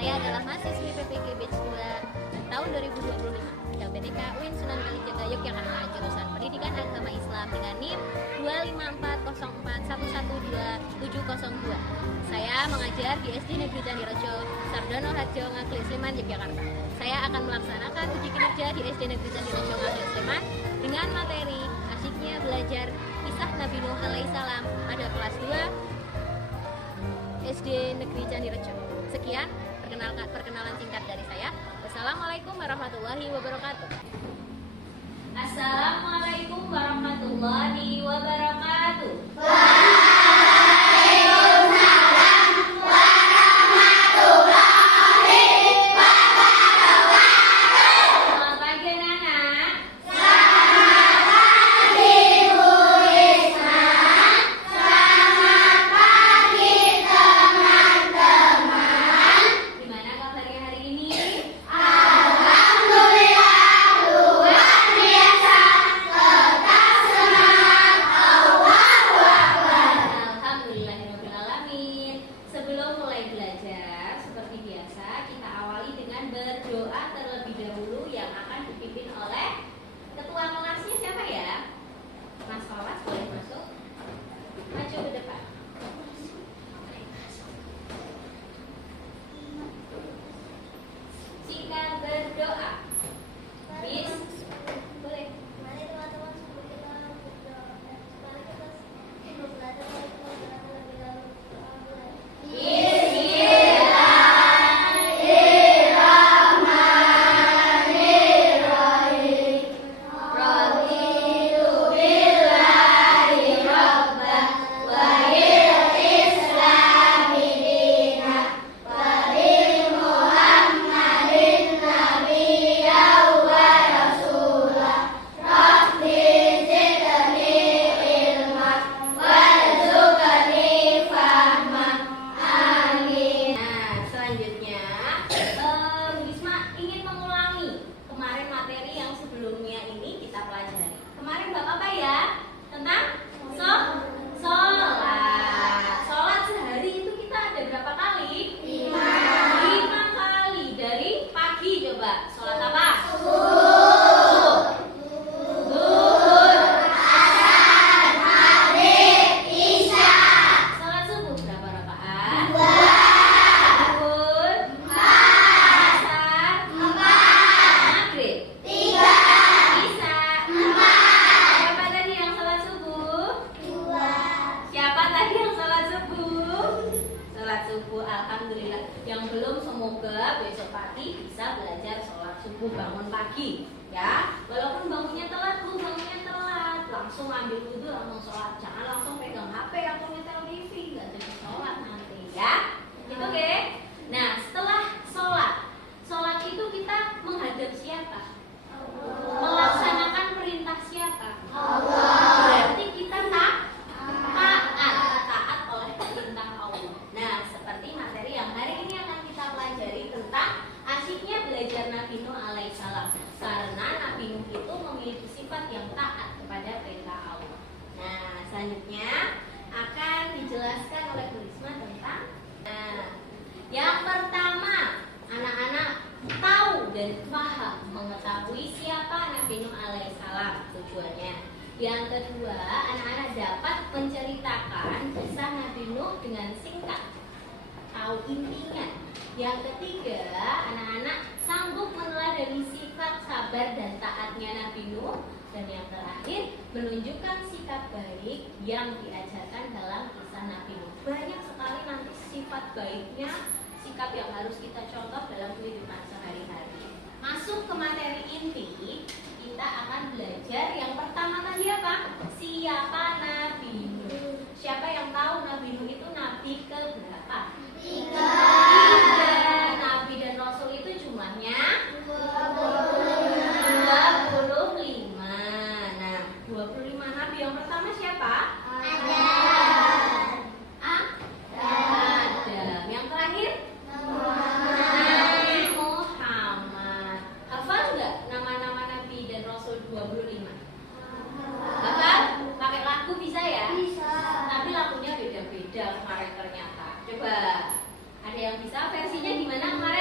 Saya adalah mahasiswi PPG Batch 2 tahun 2025 LPTK UIN Sunan Kalijaga Yogyakarta, jurusan Pendidikan Agama Islam dengan NIM 25404112702. Saya mengajar di SD Negeri Candirejo, Sardono Harjo, Ngaglik Sleman, Yogyakarta. Saya akan melaksanakan uji kinerja di SD Negeri Candirejo, Ngaglik Sleman dengan materi asyiknya belajar kisah Nabi Nuh alaihissalam pada kelas 2 SD Negeri Candirejo. Sekian perkenalan singkat dari saya. Wassalamualaikum warahmatullahi wabarakatuh. Assalamualaikum warahmatullahi wabarakatuh. Selamat pagi anak-anak. Gimana kabarnya hari ini? Alhamdulillahirrahmanirrahim. Sebelum mulai belajar, seperti biasa kita awali dengan berdoa terlebih dahulu yang akan dipimpin oleh ketua kelasnya. Siapa ya? Mas Fawas, boleh masuk. Maju ke depan. Jika berdoa, bis, boleh. Mari teman-teman sebelum kita berdoa, mari kita belajar terlebih dahulu. Nah, selanjutnya, Bu Risma ingin mengulangi kemarin materi yang sebelumnya ini kita pelajari. Kemarin bab apa ya? Tentang sholat. Sholat sehari itu kita ada berapa kali? 5 kali. Dari pagi coba. Sholat apa? Zuhur, sholat subuh berapa rakaat? Zuhur, asar, maghrib, isya. Siapa tadi yang sholat subuh? Siapa tadi yang sholat subuh? Sholat subuh, alhamdulillah. Yang belum semoga besok pagi bisa belajar sholat subuh, bangun pagi, ya. Walaupun bangunnya telat, langsung ambil wudhu, langsung sholat. Jangan langsung pegang HP atau nyetel TV, nggak jadi sholat nanti, ya. Itu oke. Nah, setelah sholat itu kita menghadap siapa? Melaksanakan perintah siapa? Berarti kita taat oleh perintah Allah. Nah, seperti materi yang hari ini akan kita pelajari tentang asyiknya belajar Nabi Nuh alaihissalam. Karena Nabi Nuh itu memiliki sifat yang taat kepada perintah Allah. Nah, selanjutnya akan dijelaskan oleh Bu Risma tentang yang pertama, anak-anak tahu dan paham mengetahui siapa Nabi Nuh alaihissalam, tujuannya. Yang kedua, anak-anak dapat menceritakan kisah Nabi Nuh dengan singkat, tahu intinya. Yang ketiga, anak-anak sanggup meneladani sifat sabar dan taatnya Nabi Nuh. Dan yang terakhir, menunjukkan sikap baik yang diajarkan dalam kisah Nabi Nuh. Banyak sekali nanti sifat baiknya, sikap yang harus kita contoh dalam kehidupan sehari-hari. Masuk ke materi inti, kita akan belajar yang pertama tadi apa? Siapa Nabi Nuh? Siapa yang tahu Nabi Nuh itu nabi ke berapa? 3. Nabi dan Rasul itu jumlahnya 25. Nah, 25 nabi. Yang pertama siapa? Adam. Yang terakhir? Nabi Muhammad. Hafal nggak nama-nama Nabi dan Rasul 25? Hafal? Pakai lagu bisa ya? Tapi lagunya beda-beda kemarin ternyata. Coba, ada yang bisa versinya gimana kemarin?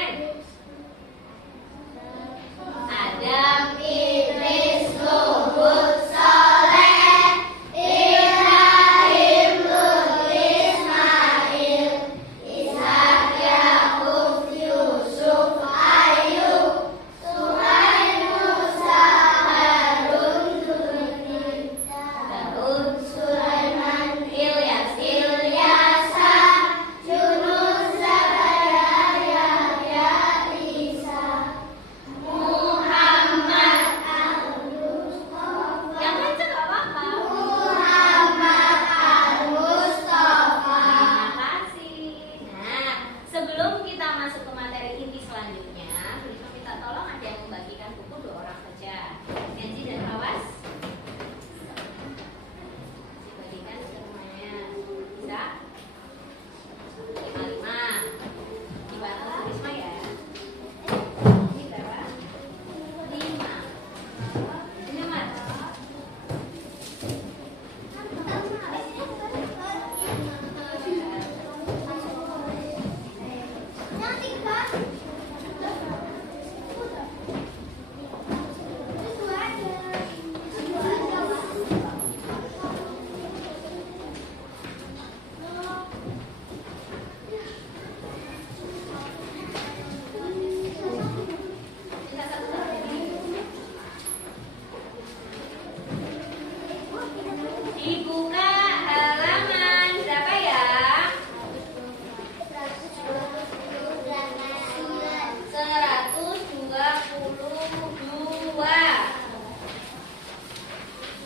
Dibuka halaman berapa ya?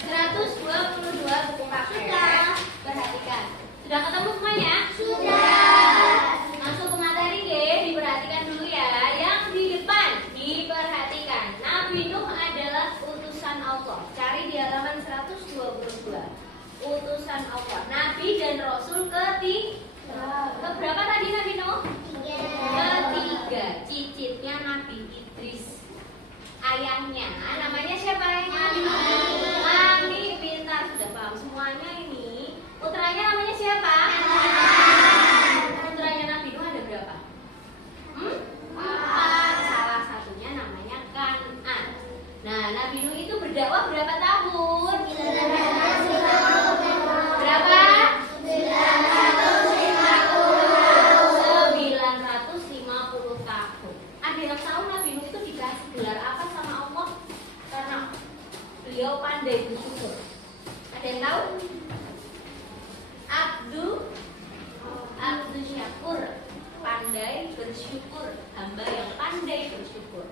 122 buku paket. Perhatikan. Sudah ketemu semuanya? Sudah. Masuk ke materi deh, diperhatikan dulu ya. Yang di depan diperhatikan. Nabi Nuh adalah utusan Allah. Cari di halaman 122. Utusan Allah. Nabi dan Rasul keberapa tadi Nabi Nuh? Ketiga. Cicitnya Nabi Idris. Ayahnya namanya siapa ayahnya? Ami. Pintar, sudah paham semuanya ini. Putranya namanya siapa? Putranya Nabi Nuh ada berapa? 4. Salah satunya namanya Kan'an. Nah, Nabi Nuh itu berdakwah berapa tahun? Berapa? 950 tahun. Ada yang tahu Nabi Nuh itu dikasih gelar apa sama Allah? Karena beliau pandai bersyukur. Ada yang tahu? Abdu Syakur, pandai bersyukur, hamba yang pandai bersyukur.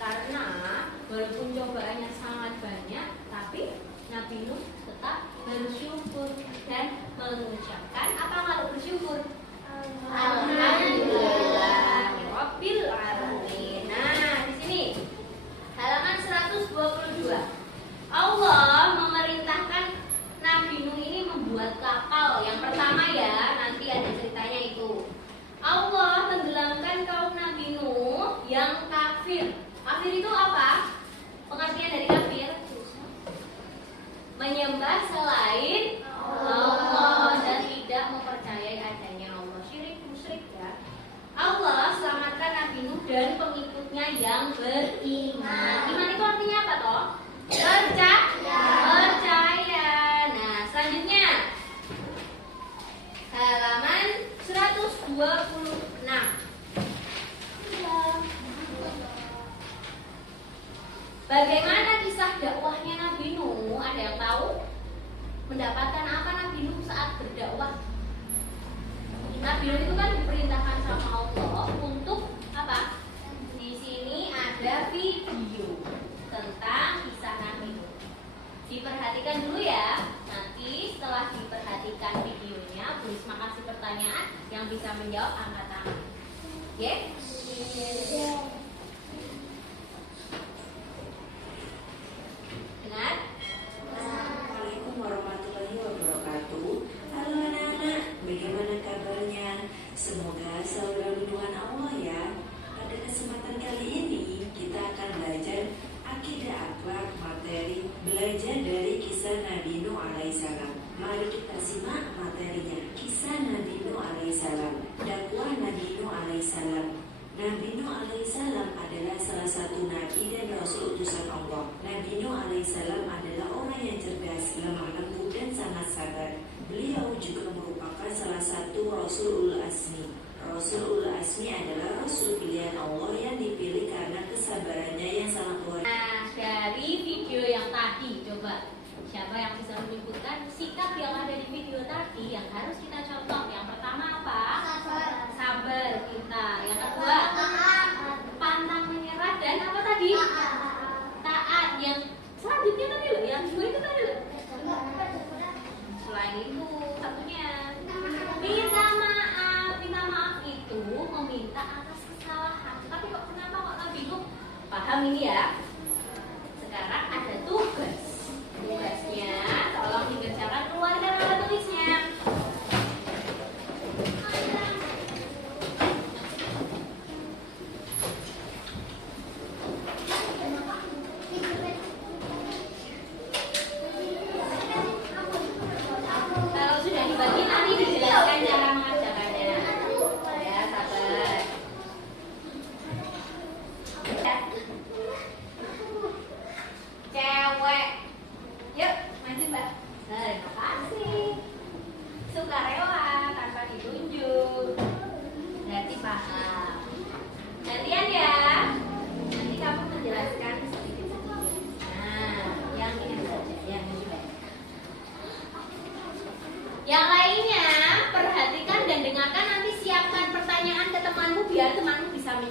Karena walaupun cobaannya sangat banyak, tapi Nabi Nuh tetap bersyukur dan mengucapkan apa kalau bersyukur? Alhamdulillah Rabbil alamin. Nah, di sini halaman 122. Allah memerintahkan Nabi Nuh ini membuat kapal. Yang pertama ya, nanti ada ceritanya itu. Allah tenggelamkan kaum Nabi Nuh yang kafir. Kafir itu apa? Pengertian dari kafir? Menyembah selain Allah dan tidak mempercayai adanya Allah. Syirik, musyrik ya. Allah selamatkan Nabi Nuh dan pengikutnya yang beriman. Iman itu artinya apa toh? Percaya. Nah, selanjutnya halaman 126. Bagaimana kisah dakwahnya Nabi Nuh? Ada yang tahu? Mendapatkan apa Nabi Nuh saat berdakwah? Nabi Nuh itu kan diperintahkan sama Allah untuk apa? Di sini ada video tentang kisah Nabi Nuh. Diperhatikan dulu ya. Nanti setelah diperhatikan videonya, Bu Risma kasih pertanyaan yang bisa menjawab angkat tangan. Oke? Dengar? Assalamualaikum warahmatullahi wabarakatuh. Halo anak-anak, bagaimana kabarnya? Semoga selalu dalam lindungan Allah ya. Pada kesempatan kali ini kita akan belajar akidah akhlak materi belajar dari kisah Nabi Nuh alaihissalam. Mari kita simak materinya. Kisah Nabi Nuh alaihissalam. Dakwah Nabi Nuh alaihissalam. Nabi Nuh alaihissalam adalah salah satu nabi dan rasul utusan Allah. Nabi Nuh alaihissalam adalah orang yang cerdas, lemah lembut dan sangat sabar. Beliau juga merupakan salah satu rasul ulul azmi. Rasul ulul azmi adalah rasul pilihan Allah yang dipilih karena kesabarannya yang sangat luar biasa. Nah, dari video yang tadi, coba siapa yang bisa menyebutkan sikap yang ada di video tadi yang harus kita contoh? Yang pertama apa? Sabar, pintar. Yang kedua, pantang menyerah dan apa tadi? Taat. Yang selanjutnya tadi loh, yang dua itu tadi loh. Selain itu, satunya minta maaf. Minta maaf itu meminta atas kesalahan. Tapi kok kenapa kok Nabi Nuh? Paham ini ya? Sekarang ada tugas. Tugasnya tolong dikerjakan, keluarkan alat tulisnya. Kalau sudah dibagi nanti dijelaskan cara mengerjakannya. Ya, sabar.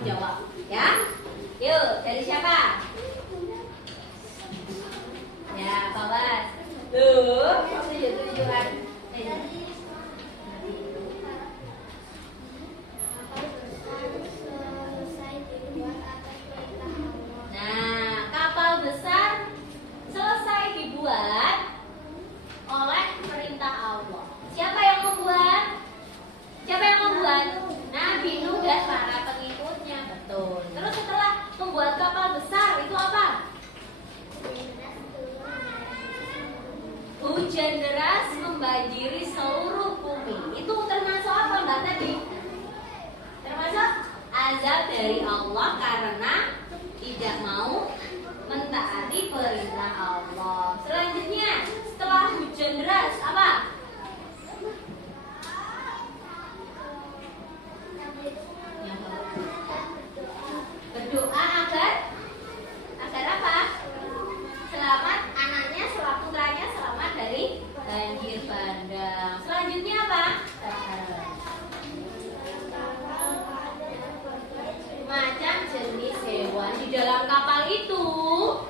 jawab, ya. Yuk, dari siapa? Ya, Pak Bas. Tuh, tunjuk-tunjukkan. Nah, kapal besar selesai dibuat oleh perintah Allah. Siapa yang membuat? Siapa yang membuat? Nabi Nuh dan para pengikutnya. Betul. Terus setelah membuat kapal besar itu apa? Hujan deras membanjiri seluruh bumi. Itu termasuk apa Mbak tadi? Termasuk azab dari Allah karena tidak mau mentaati perintah Allah. Selanjutnya, setelah hujan deras apa? Berdoa agar apa? Selamat anaknya, selamat putranya selamat dari banjir bandang. Selanjutnya apa? Macam jenis hewan di dalam kapal itu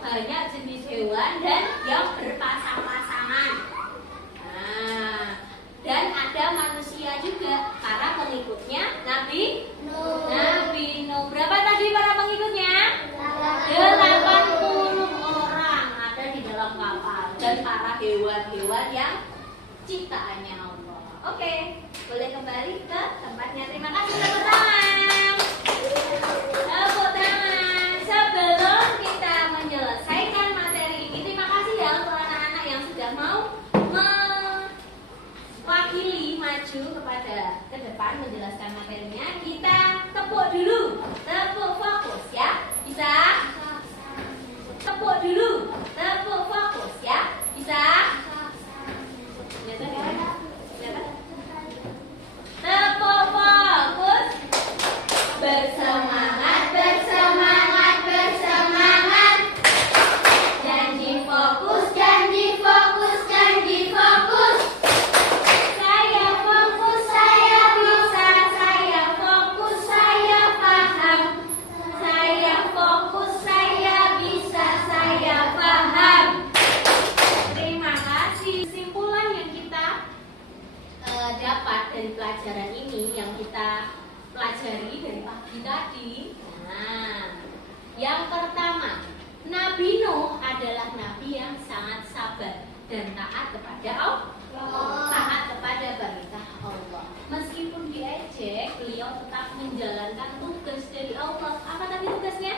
banyak jenis hewan dan yang berpasang-pasangan. Nah, dan ada manusia juga para pengikutnya Nabi Nuh. Berapa tadi para pengikutnya? 80 orang ada di dalam kapal dan para hewan-hewan yang ciptaannya Allah. Oke, boleh kembali ke tempatnya. Terima kasih tepuk tangan. Tepuk tangan. Sebelum kita menyelesaikan materi ini, terima kasih ya untuk anak-anak yang sudah mau mewakili maju ke depan menjelaskan materinya. Kita tepuk dulu, tepuk fokus ya, bisa? Tepuk dulu, tepuk fokus ya, bisa? Kelihatan ya? Kelihatan? Tepuk fokus. Bersemangat, bersemangat, bersemangat. Janji fokus, janji fokus, janji fokus. Saya fokus, saya bisa. Saya fokus, saya paham. Saya fokus, saya bisa. Saya paham. Terima kasih. Kesimpulan yang kita dapat dari pelajaran ini, yang kita pelajari dari pagi tadi. Nah, yang pertama, Nabi Nuh adalah nabi yang sangat sabar dan taat kepada Allah. Taat kepada perintah Allah. Meskipun diejek, beliau tetap menjalankan tugas dari Allah. Apa tadi tugasnya?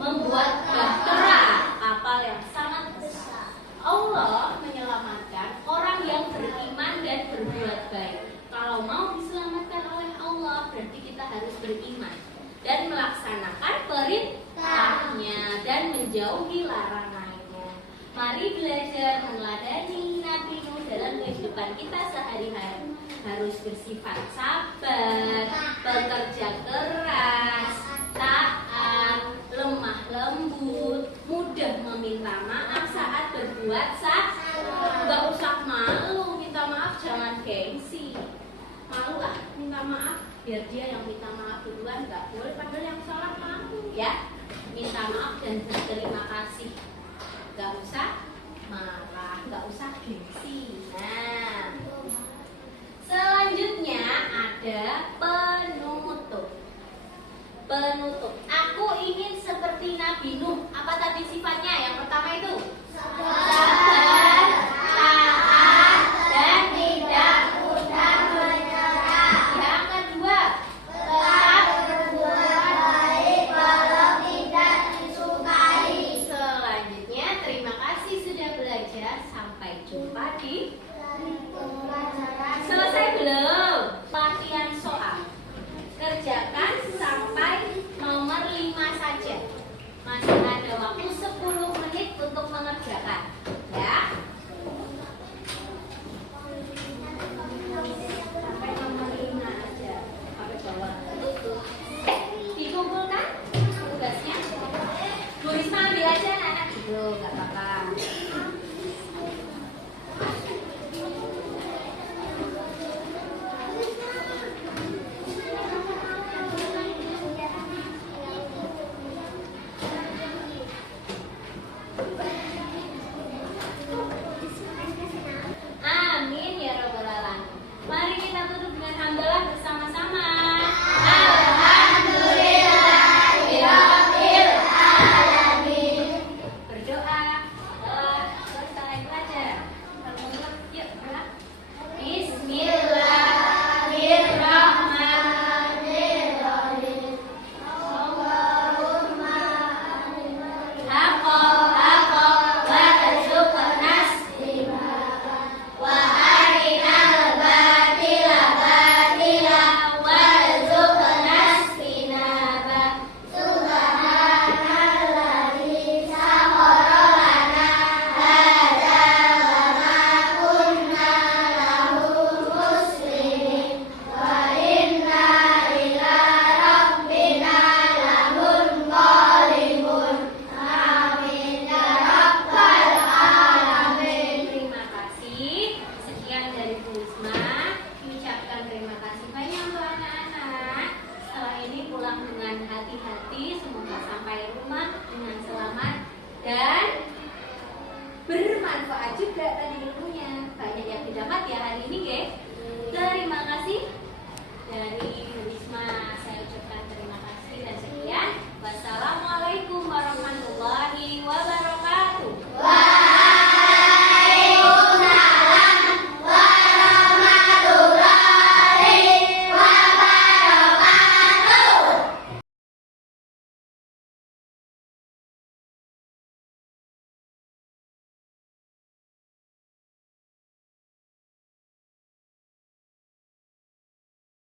Membuat bahtera, kapal yang sangat besar. Allah menyelamatkan orang yang beriman dan berbuat baik. Kalau mau diselamatkan oleh Allah, berarti kita harus beriman dan melaksanakan perintahnya dan menjauhi larangannya. Mari belajar meneladani Nabi Nuh dalam kehidupan kita sehari-hari. Harus bersifat sabar, bekerja keras, taat, lemah lembut, mudah meminta maaf saat berbuat salah. Gak usah malu minta maaf, jangan gengsi. Malu lah minta maaf, biar dia yang minta maaf duluan, gak boleh, padahal yang salah kamu ya. Minta maaf dan berterima kasih, gak usah marah, gak usah gengsi. Nah, selanjutnya ada penutup. Aku ingin seperti Nabi Nuh. Apa tadi sifatnya? Yang pertama itu sabar.